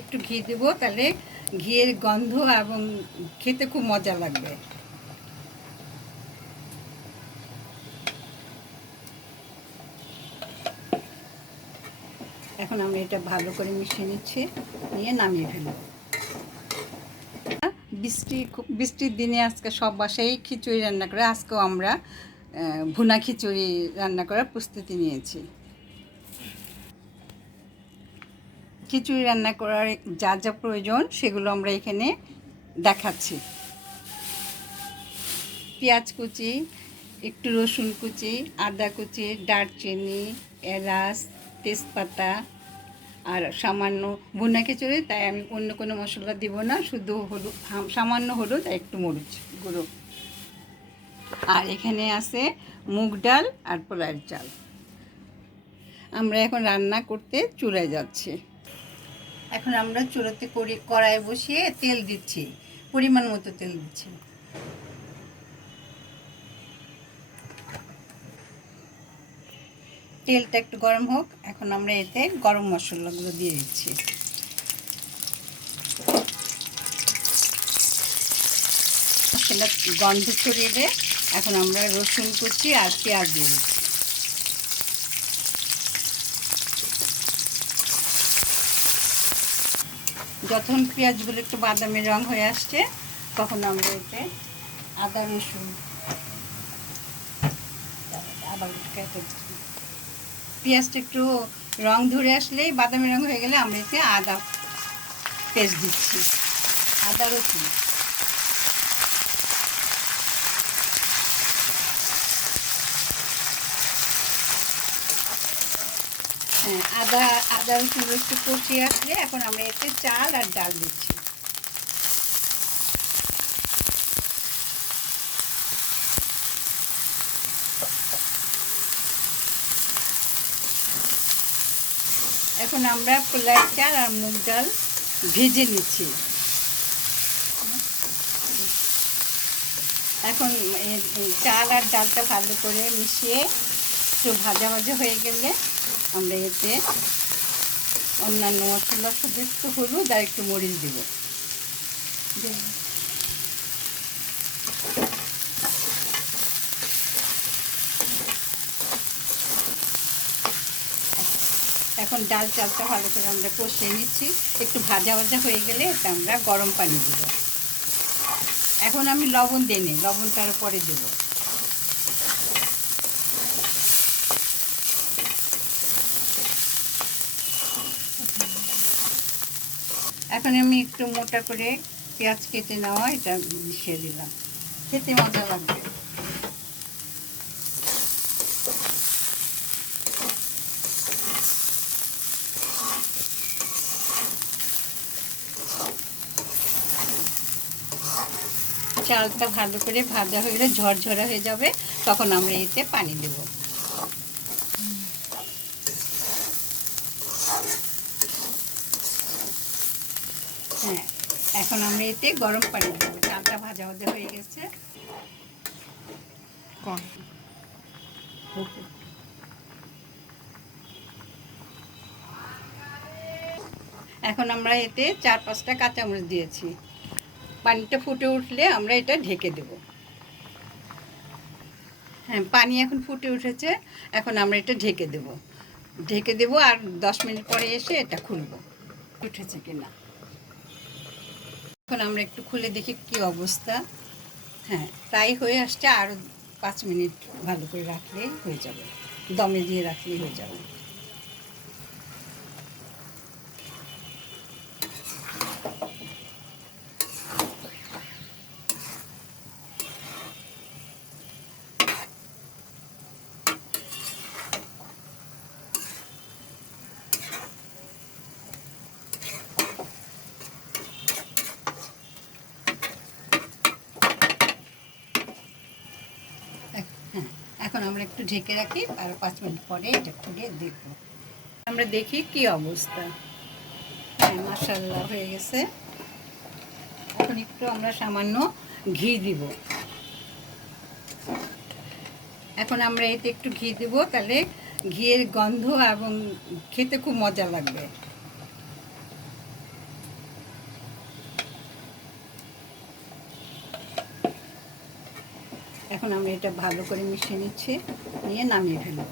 একটু ঘি দেব, তাহলে ঘিয়ের গন্ধ এবং খেতে খুব মজা লাগবে। এখন আমরা এটা ভালো করে মিশিয়ে নিচ্ছি, নিয়ে নামিয়ে ফেলব। বৃষ্টির দিনে আজকে সব বাসায় খিচুড়ি রান্না করে, আজকেও আমরা ভুনা খিচুড়ি রান্না করার প্রস্তুতি নিয়েছি। খিচুড়ি রান্না করার যা যা প্রয়োজন সেগুলো আমরা এখানে দেখাচ্ছি। পেঁয়াজ কুচি, একটু রসুন কুচি, আদা কুচি, দারচিনি, এলাচ, তেজপাতা আর সামান্য ভুনা খিচুড়ি, তাই আমি অন্য কোনো মশলা দিব না, শুধু হলুদ, সামান্য হলুদ আর একটু মরিচ গুঁড়ো। আর এখানে আছে মুগ ডাল আর পোলার চাল। আমরা এখন রান্না করতে চুলায় যাচ্ছি। এখন আমরা চুলাতে কড়াই বসিয়ে তেল দিচ্ছি, পরিমাণ মতো তেল দিচ্ছি। তেলটা একটু গরম হোক, এখন আমরা এতে গরম মশলাগুলো দিয়ে দিচ্ছি। মশলা গন্ধ ছড়িয়ে এখন আমরা রসুন কুচি আর পেঁয়াজ দিয়ে দিচ্ছি। যখন পেঁয়াজগুলো একটু বাদামি রং হয়ে আসছে, তখন আমরা এতে আদা রসুন পেঁয়াজটা একটু রং ধরে আসলেই, বাদামি রং হয়ে গেলে আমরা এতে আদা পেস্ট দিচ্ছি, আদা রসুন। হ্যাঁ, আদা রসুন একটু কষিয়ে আসলে এখন আমরা এতে চাল আর ডাল দিচ্ছি। এখন আমরা পোলার চাল আর মুগ ডাল ভেজে নিচ্ছি। এখন চাল আর ডালটা ভালো করে মিশিয়ে একটু ভাজা ভাজা হয়ে গেলে আমরা এতে অন্যান্য মশলা, শুধু একটু হলুদ আর একটু মরিচ দেব। এখন ডাল চালটা ভালো করে আমরা কষিয়ে নিচ্ছি, একটু ভাজা ভাজা হয়ে গেলে এটা আমরা গরম পানি দেব। এখন আমি লবণ দিইনি, লবণটার পরে দেব। এখন আমি একটু মোটা করে পেঁয়াজ কেটে নেওয়া এটা মিশিয়ে দিলাম, খেতে মজা লাগবে। চালটা ভালো করে ভাজা হয়ে গেলে ঝরঝরা হয়ে যাবে, তখন আমরা এতে পানি দেব। হ্যাঁ, এখন আমরা এতে গরম পানি দেব। চালটা ভাজা ভাজা হয়ে গেছে। এখন আমরা এতে 4-5টা কাঁচামরিচ দিয়েছি। পানিটা ফুটে উঠলে আমরা এটা ঢেকে দেব। হ্যাঁ, পানি এখন ফুটে উঠেছে, এখন আমরা এটা ঢেকে দেব আর 10 মিনিট পরে এসে এটা খুলব উঠেছে কিনা। এখন আমরা একটু খুলে দেখি কি অবস্থা। হ্যাঁ, প্রায় হয়ে আসছে, আরও 5 মিনিট ভালো করে রাখলেই হয়ে যাবে, দমে দিয়ে রাখলেই হয়ে যাবে। হ্যাঁ, এখন আমরা একটু ঢেকে রাখি, আর 5 মিনিট পরে এটা খুলে দেখব। আমরা দেখি কি অবস্থা। হ্যাঁ, মাশাআল্লাহ হয়ে গেছে। এখন একটু আমরা সামান্য ঘি দিব। এখন আমরা এতে একটু ঘি দেব, তাহলে ঘিয়ের গন্ধ এবং খেতে খুব মজা লাগবে। এখন আমরা এটা ভালো করে মিশিয়ে নিচ্ছি, নিয়ে নামিয়ে ফেলব।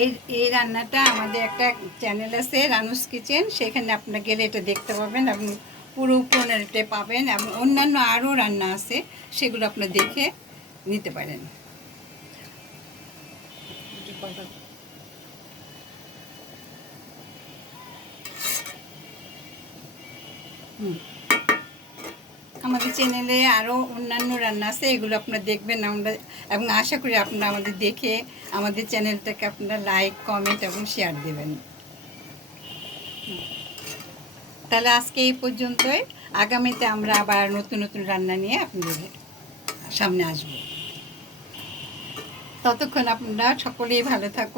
এই এই রান্নাটা আমাদের একটা চ্যানেল আছে, রানুস কিচেন, সেখানে আপনারা গেলে এটা দেখতে পাবেন এবং পুরো প্রণালীটা পাবেন, এবং অন্যান্য আরও রান্না আছে, সেগুলো আপনারা দেখে নিতে পারেন। আমাদের চ্যানেলে আরও অন্যান্য রান্না আছে, এগুলো আপনারা দেখবেন আমরা, এবং আশা করি আপনারা আমাদের দেখে আমাদের চ্যানেলটাকে আপনারা লাইক, কমেন্ট এবং শেয়ার দেবেন। তাহলে আজকে এই পর্যন্তই। আগামীতে আমরা আবার নতুন নতুন রান্না নিয়ে আপনাদের সামনে আসব। ততক্ষণ আপনারা সকলেই ভালো থাকুন।